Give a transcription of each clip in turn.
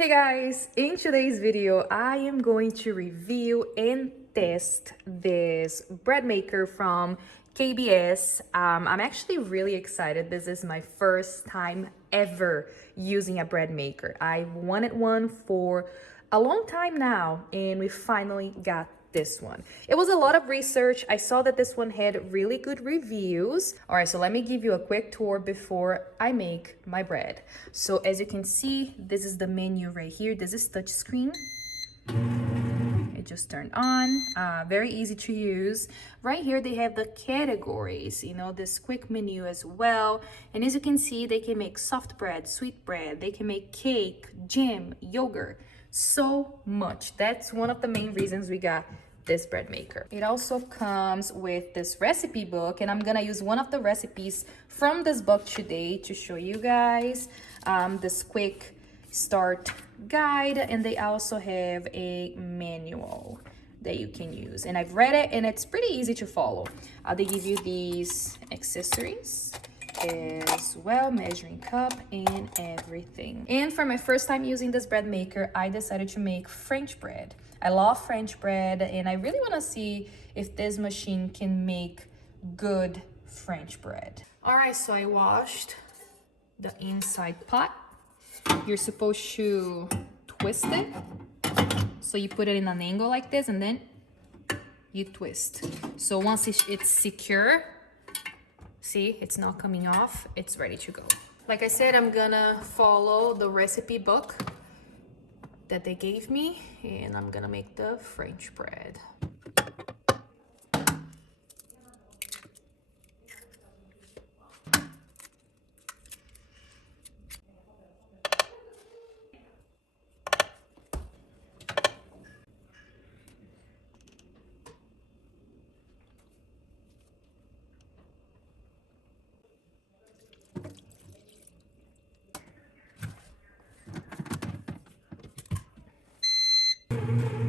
Hey guys, in today's video, I am going to review and test this bread maker from KBS. I'm actually really excited. This is my first time ever using a bread maker. I wanted one for a long time now, and we finally got this one. It was a lot of research. I saw that this one had really good reviews. All right, so let me give you a quick tour before I make my bread. So as you can see, this is the menu right here. This is touchscreen. It just turned on, very easy to use. Right here, they have the categories, this quick menu as well. And as you can see, they can make soft bread, sweet bread, they can make cake, jam, yogurt, so much. That's one of the main reasons we got this bread maker. It also comes with this recipe book, and I'm gonna use one of the recipes from this book today to show you guys this quick start guide, and they also have a manual that you can use, and I've read it and it's pretty easy to follow. They give you these accessories as well, measuring cup and everything. And for my first time using this bread maker, I decided to make French bread. I love French bread, and I really want to see if this machine can make good French bread. All right, so I washed the inside pot. You're supposed to twist it. So you put it in an angle like this, and then you twist. So once it's secure, see, it's not coming off, it's ready to go. Like I said, I'm gonna follow the recipe book that they gave me, and I'm gonna make the French bread.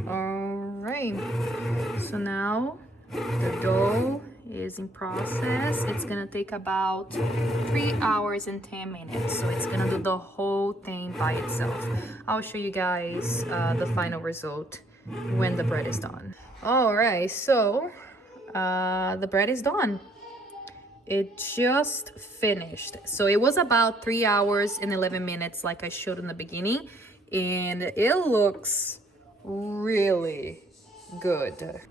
Alright, so now the dough is in process. It's gonna take about 3 hours and 10 minutes, so it's gonna do the whole thing by itself. I'll show you guys the final result when the bread is done. Alright, so the bread is done. It just finished. So it was about 3 hours and 11 minutes like I showed in the beginning, and it looks really good.